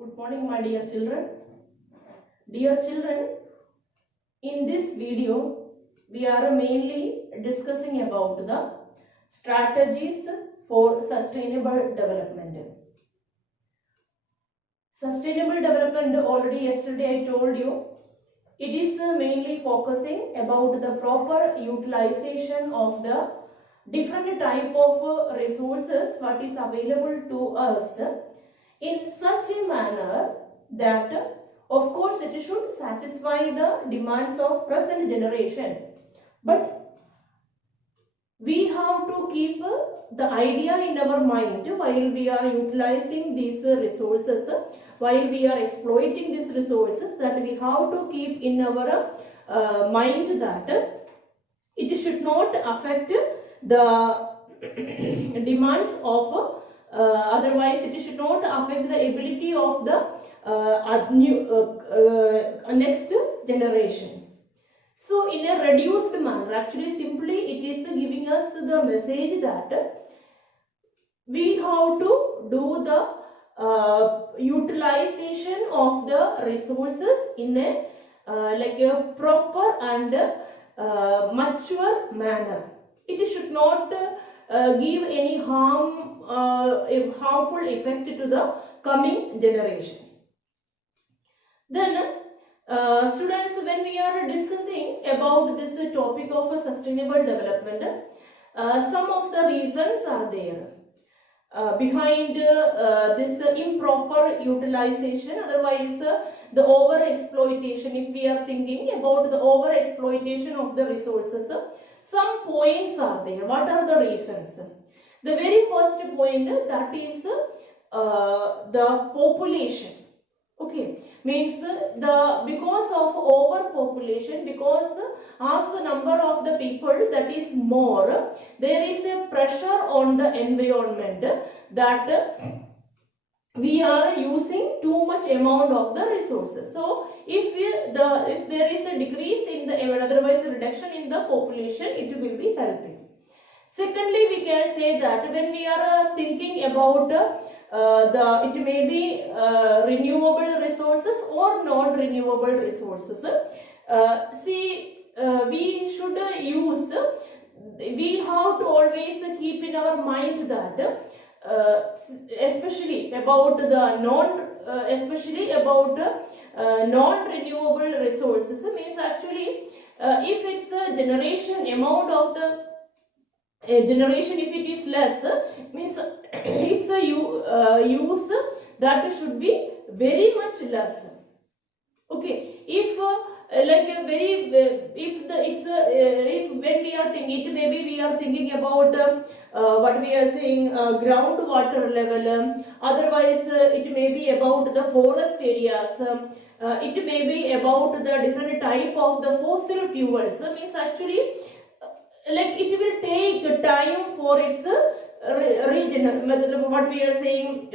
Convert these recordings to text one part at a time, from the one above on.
Good morning, my dear children. Dear children, in this video, we are mainly discussing about the strategies for sustainable development. Sustainable development, already yesterday I told you, it is mainly focusing about the proper utilization of the different type of resources what is available to us in such a manner that of course it should satisfy the demands of present generation, but we have to keep the idea in our mind while we are utilizing these resources, while we are exploiting these resources, that we have to keep in our mind that it should not affect the demands of otherwise it should not affect the ability of the next generation. So in a reduced manner, actually simply it is giving us the message that we have to do the utilization of the resources in a like a proper and mature manner. It should not give any harmful effect to the coming generation. Then students, when we are discussing about this topic of sustainable development, some of the reasons are there behind this improper utilization, otherwise the over exploitation. If we are thinking about the over exploitation of the resources, some points are there. What are the reasons? The very first point, that is the population. Okay, means because of overpopulation, because as the number of the people that is more, there is a pressure on the environment that we are using too much amount of the resources. So if there is a decrease in the, otherwise a reduction in the population, it will be helping. Secondly, we can say that when we are thinking about it may be renewable resources or non-renewable resources. We should use, we have to always keep in our mind that especially about the non-renewable resources, means actually if it's a generation amount of the generation, if it is less, means it's a use that should be very much less. Okay, if like a very if the it's if when we are thinking, it maybe we are thinking about what we are saying, groundwater level, otherwise it may be about the forest areas, it may be about the different type of the fossil fuels, means actually like it will take time for its what we are saying,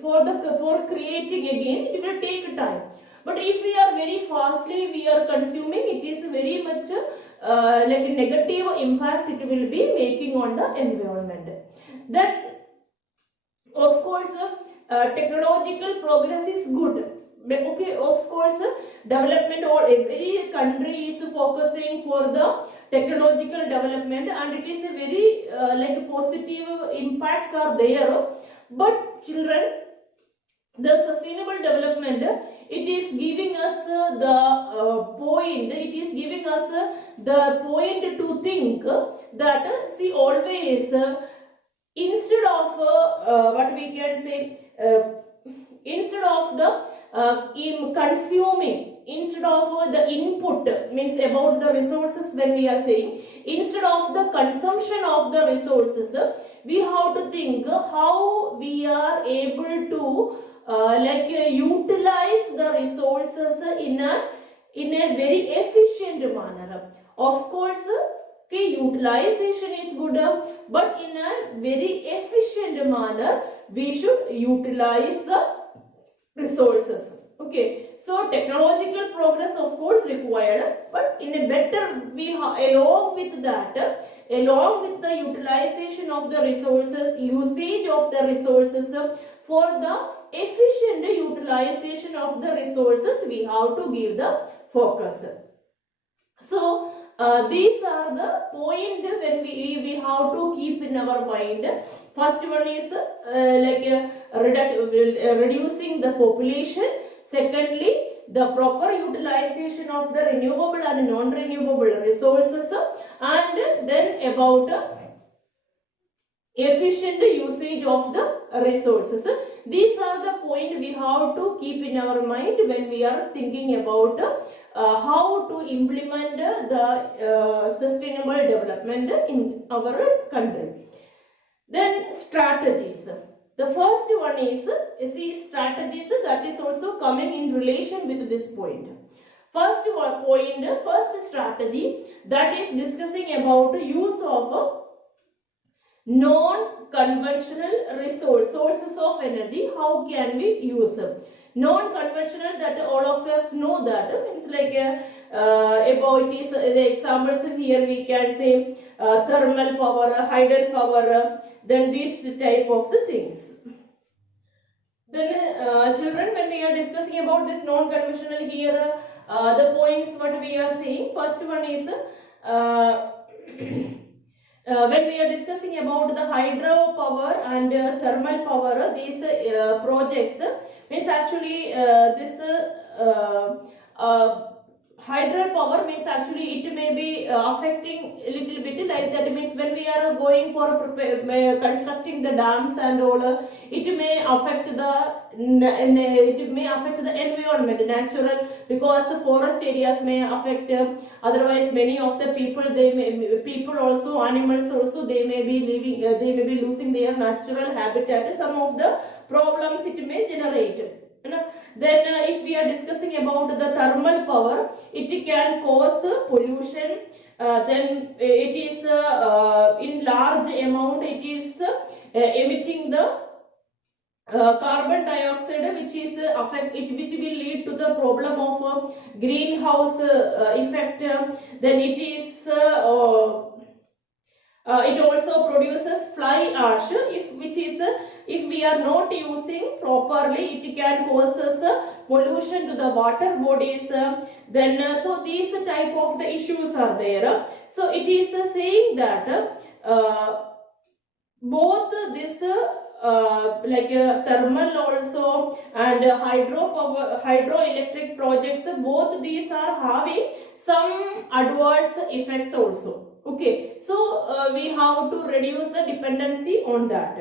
for creating again, it will take time. But if we are very fastly we are consuming, it is very much like a negative impact it will be making on the environment. Then of course technological progress is good. Okay, of course development, or every country is focusing for the technological development, and it is a very like positive impacts are there. But children, the sustainable development, it is giving us the point, it is giving us the point to think that see, always instead of what we can say, instead of the in consuming, instead of the input, means about the resources, when we are saying instead of the consumption of the resources, we have to think how we are able to utilize the resources in a very efficient manner. Of course, okay, utilization is good, but in a very efficient manner we should utilize the resources. Okay, so technological progress of course required, but in a better, we along with that along with the utilization of the resources, usage of the resources, for the efficient utilization of the resources, we have to give the focus. So these are the point when we have to keep in our mind. First one is reducing the population. Secondly, the proper utilization of the renewable and non-renewable resources, and then about efficient usage of the resources. These are the point we have to keep in our mind when we are thinking about how to implement the sustainable development in our country. Then strategies. The first one is, strategies, that is also coming in relation with this point. First strategy, that is discussing about use of non-conventional sources of energy. How can we use non-conventional? That all of us know that it's like about it is the examples here we can say thermal power, hydel power, then these type of the things. Then children, when we are discussing about this non-conventional here, the points what we are saying, first one is when we are discussing about the hydro power and thermal power, these projects means actually this hydro power means actually it may be affecting a little bit, like that means when we are going for constructing the dams and all, it may affect the environment, natural, because forest areas may affect, otherwise many of the people also, animals also, they may be living, they may be losing their natural habitat. Some of the problems it may generate. Then if we are discussing about the thermal power, it can cause pollution. Then it is in large amount, it is emitting the carbon dioxide, which is which will lead to the problem of greenhouse effect. Then it is it also produces fly ash, if we are not using properly, it can cause us pollution to the water bodies. Then so these type of the issues are there. So it is saying that both this thermal also and hydroelectric projects, both these are having some adverse effects also. Okay, so we have to reduce the dependency on that.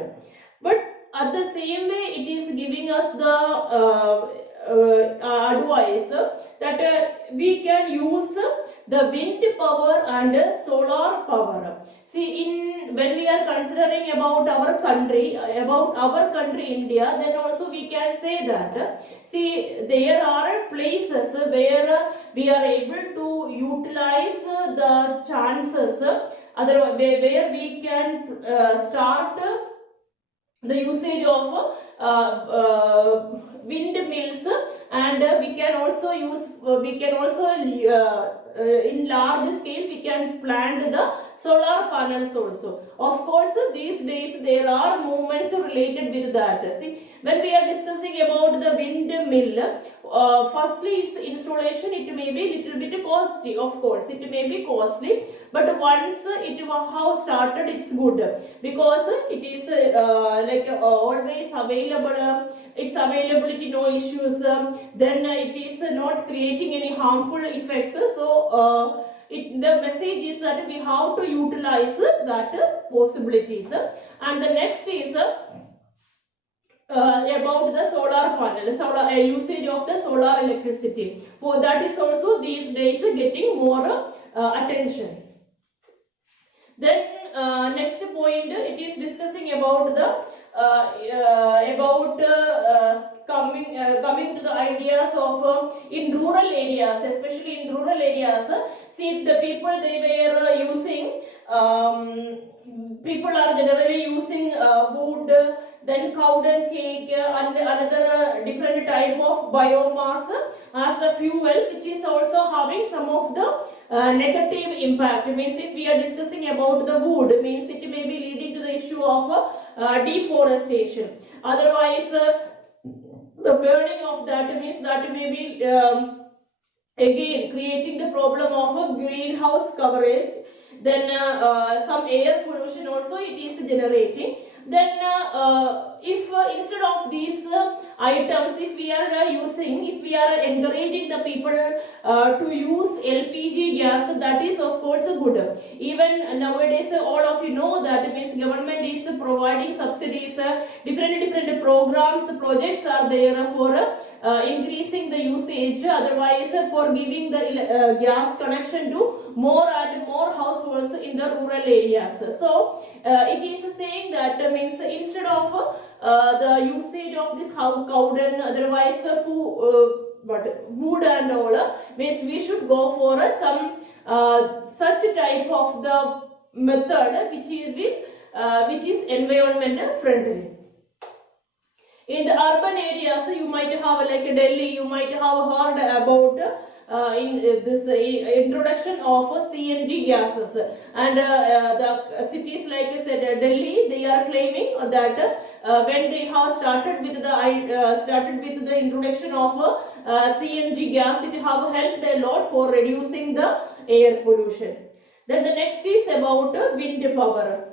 But at the same way, it is giving us the advice that we can use the wind power and solar power. See, when we are considering about our country India, then also we can say that, see, there are places where we are able to utilize the chances, otherwise where we can start the usage of windmills, and we can also use in large scale we can plant the solar panels also. Of course, these days there are movements related with that. See, when we are discussing about the windmill, firstly its installation, it may be little bit costly. Of course, it may be costly, but once it have started, it's good, because it is always available. Its availability, no issues. Then it is not creating any harmful effects. So the message is that we have to utilize that possibilities. And the next is about the solar panel, usage of the solar electricity. For that is also these days getting more attention. Then next point, it is discussing about the coming to the ideas of in rural areas, especially in rural areas. See, the people they were using, people are generally using wood, then cow dung cake, and another different type of biomass as a fuel, which is also having some of the negative impact. Means if we are discussing about the wood, means it may be leading to the issue of deforestation. Otherwise, the burning of that means that may be again creating the problem of a greenhouse coverage. Then some air pollution also it is generating. Then if instead of these items, if we are if we are encouraging the people to use LPG gas, that is of course good. Even nowadays, all of you know that means government is providing subsidies, different programs, projects are there for increasing the usage, otherwise for giving the gas connection to more and more households in the rural areas. So it is saying that means instead of the usage of this cow dung, otherwise wood and all, means we should go for some such type of the method which is environment friendly. In the urban areas, you might have like Delhi, you might have heard about in this introduction of CNG gases, and the cities like I said Delhi, they are claiming that when they have started with the introduction of CNG gas, it have helped a lot for reducing the air pollution. Then the next is about wind power.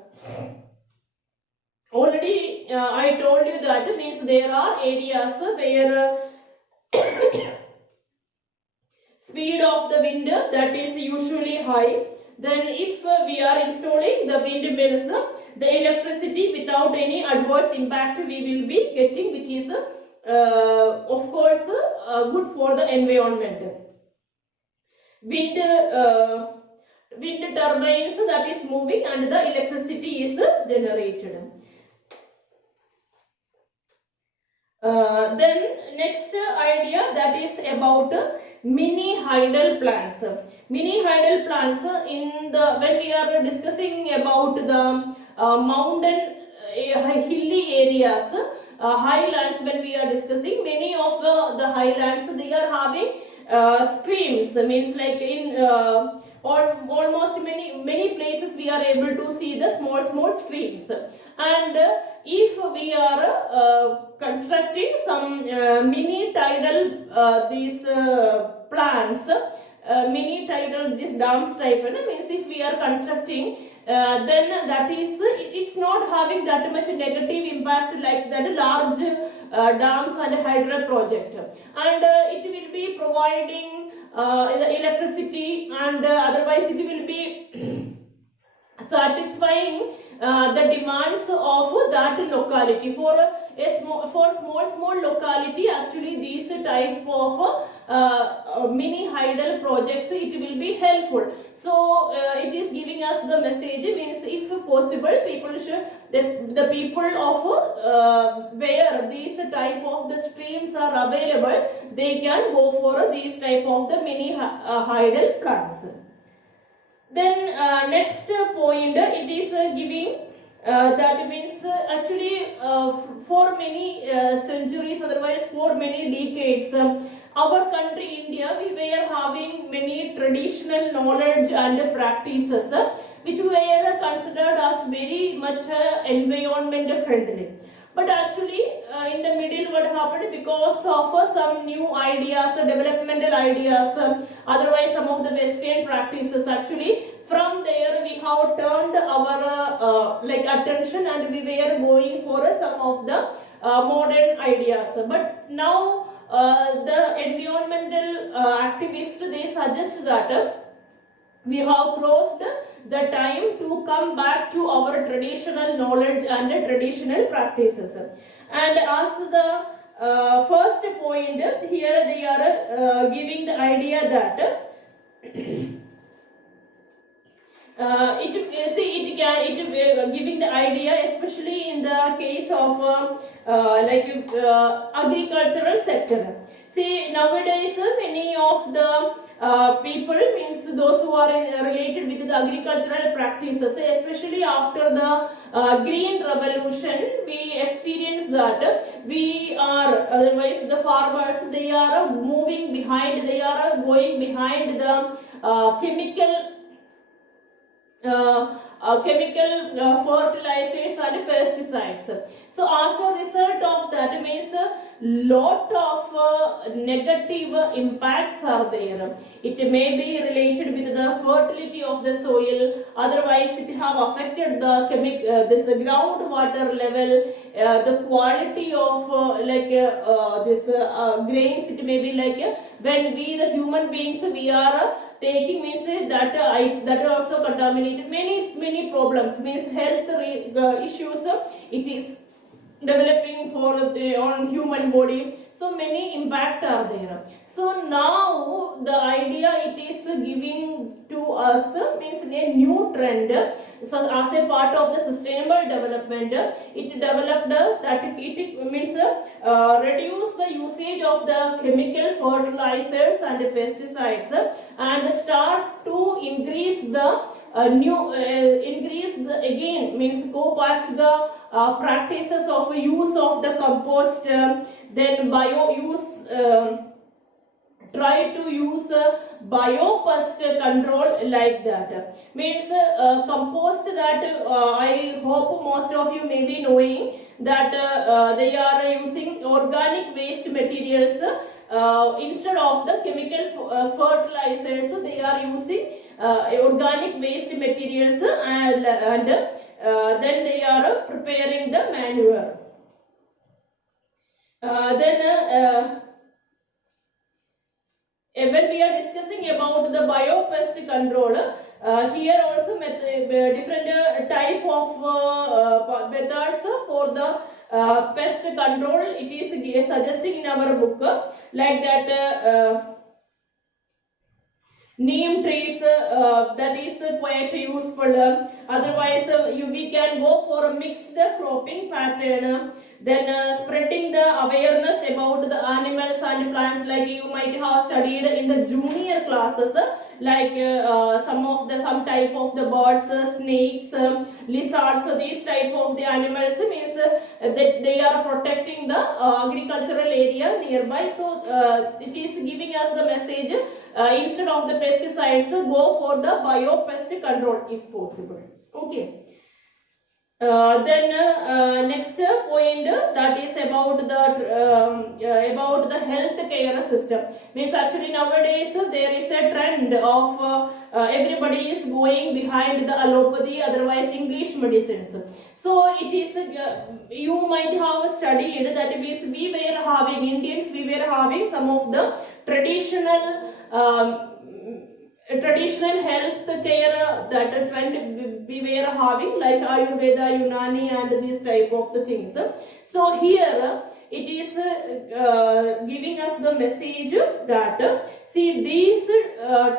Already I told you that means there are areas where speed of the wind that is usually high. Then if we are installing the windmills, the electricity without any adverse impact we will be getting, which is of course good for the environment. Wind turbines that is moving and the electricity is generated. Then next idea, that is about mini hydel plants. Mini hydel plants when we are discussing about the mountain hilly areas, highlands, when we are discussing many of the highlands, they are having streams, means like in almost many places we are able to see the small streams. And if we are constructing some mini tidal these plants, mini tidal these dams type, means if we are constructing, then that is it's not having that much negative impact like that large dams and hydro project, and it will be providing the electricity, and otherwise it will be satisfying the demands of that locality. For small locality, actually these type of mini hydel projects, it will be helpful. So it is giving us the message, means if possible people should, the people of where these type of the streams are available, they can go for these type of the mini hydel plants. Then next point, it is giving that means actually for many centuries, otherwise for many decades, our country India, we were having many traditional knowledge and practices which were considered as very much environment friendly. But actually in the middle what happened, because of some new ideas, developmental ideas, otherwise some of the western practices, actually from there we have turned our like attention, and we were going for some of the modern ideas. But now the environmental activists, they suggest that we have crossed the time to come back to our traditional knowledge and traditional practices. And as the first point, here they are giving the idea that giving the idea, especially in the case of agricultural sector. See, nowadays many of the people, means those who are related with the agricultural practices, especially after the green revolution, we experienced that we are, otherwise the farmers, they are moving behind, they are going behind the chemical fertilizers and pesticides. So as a result of that, means lot of negative impacts are there. It may be related with the fertility of the soil, otherwise it have affected the this groundwater level, the quality of this grains. It may be like when we the human beings we are taking, means that that also contaminated, many problems, means health issues it is developing for the on human body. So many impact are there. So now the idea it is giving to us, means a new trend. So as a part of the sustainable development, it developed that it means reduce the usage of the chemical fertilizers and pesticides, and start to increase the increase the, again means go back to the practices of use of the compost, then bio use, try to use biopest control, like that. Means compost that I hope most of you may be knowing that they are using organic waste materials instead of the chemical fertilizers. They are using organic waste materials, and then they are preparing the manure. When we are discussing about the biopest control, here also different type of methods for the pest control it is suggesting in our book, like that neem trees, that is quite useful. Otherwise we can go for a mixed cropping pattern. Then spreading the awareness about the animals and plants, like you might have studied in the junior classes, like some type of the birds, snakes, lizards, these type of the animals, means that they are protecting the agricultural area nearby. So it is giving us the message, instead of the pesticides, go for the biopest control if possible. Okay. Then next point, that is about the health care system. Means actually nowadays there is a trend of everybody is going behind the allopathy, otherwise English medicines. So it is you might have studied that, means we were having Indians, we were having some of the traditional health care that trend we were having, like Ayurveda, Unani and these type of the things. So here it is giving us the message that see these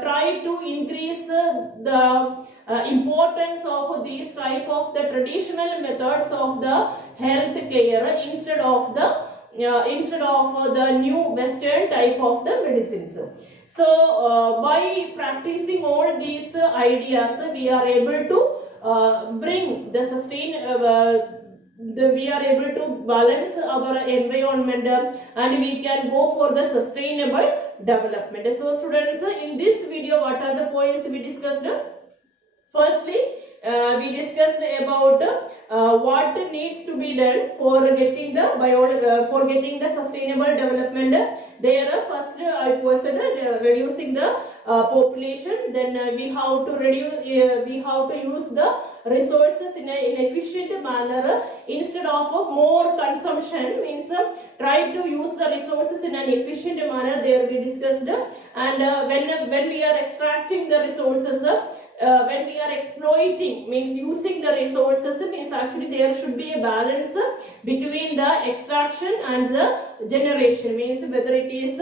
try to increase the importance of these type of the traditional methods of the health care instead of the new western type of the medicines. So by practicing all these ideas, we are able to bring the we are able to balance our environment, and we can go for the sustainable development. So students, in this video, what are the points we discussed? Firstly, we discussed about what needs to be done for getting the sustainable development. There, first I was reducing the population. Then we have to use the resources in an efficient manner instead of more consumption. Means try to use the resources in an efficient manner. There we discussed. And when we are extracting the resources, when we are exploiting, means using the resources, means actually there should be a balance between the extraction and the generation, means whether it is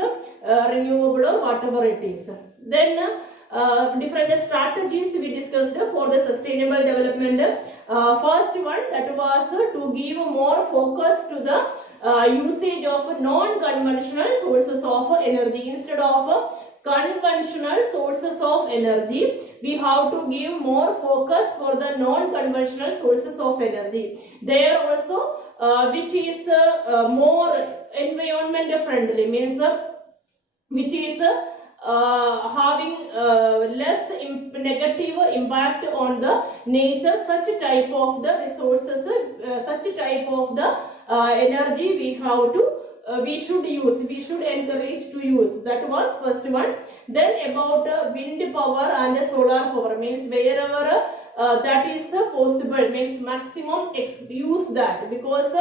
renewable or whatever it is. Then different strategies we discussed for the sustainable development. First one, that was to give more focus to the usage of non-conventional sources of energy. Instead of conventional sources of energy, we have to give more focus for the non-conventional sources of energy. There also which is more environment friendly, means which is having less negative impact on the nature. Such type of the resources, such type of the energy we have to we should use, we should encourage to use. That was first one. Then about wind power and solar power, means wherever that is possible, means maximum use that, because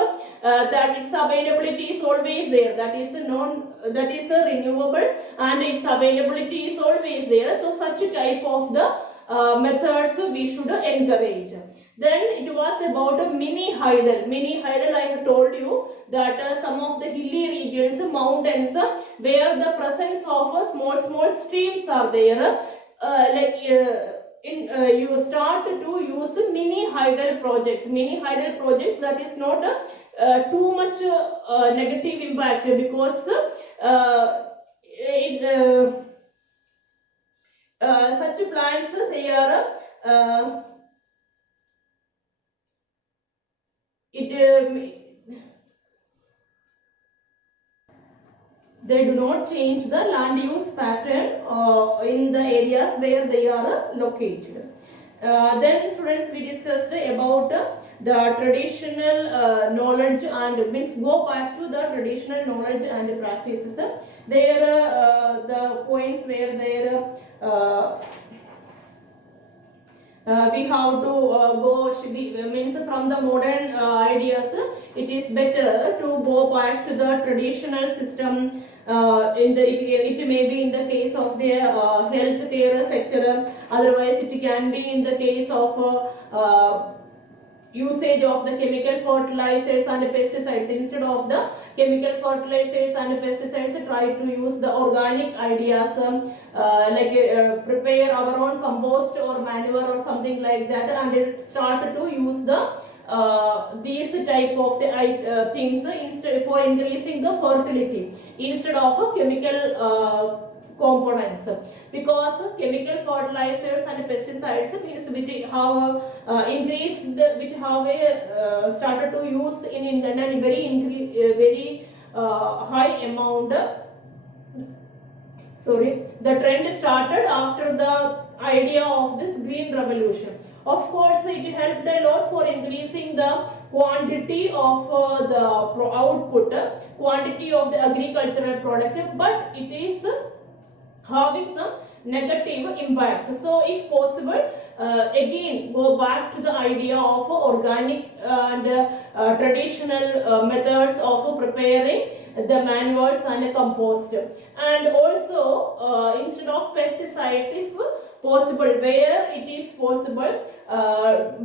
that its availability is always there, that is that is renewable and its availability is always there. So such type of the methods we should encourage. Then it was about mini hydel. Mini hydel, I have told you that some of the hilly regions, mountains, where the presence of small streams are there, you start to use mini hydel projects. Mini hydel projects, that is not too much negative impact, because such plants, they are they do not change the land use pattern in the areas where they are located. Then students, we discussed about the traditional knowledge, and means go back to the traditional knowledge and practices. There the points where there we have to means from the modern ideas, it is better to go back to the traditional system. It may be in the case of the health care sector, otherwise it can be in the case of usage of the chemical fertilizers and pesticides. Instead of the chemical fertilizers and pesticides, try to use the organic ideas, prepare our own compost or manure or something like that, and start to use the these type of the things instead, for increasing the fertility, instead of chemical components. Because chemical fertilizers and pesticides means which have increased, which have started to use in a very high amount. The trend started after the idea of this green revolution. Of course, it helped a lot for increasing the quantity of the output, quantity of the agricultural product, but it is having some negative impacts. So if possible, again go back to the idea of organic and traditional methods of preparing the manures and compost. And also instead of pesticides, if possible, where it is possible,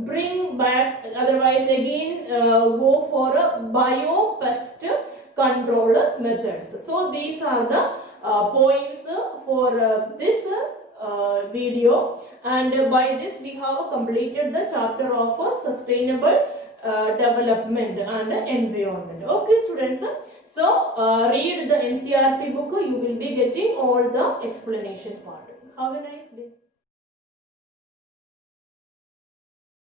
bring back, otherwise again go for bio-pest control methods. So these are the points for this video, and by this we have completed the chapter of sustainable development and environment. Okay students, so read the NCERT book, you will be getting all the explanation part. Have a nice day.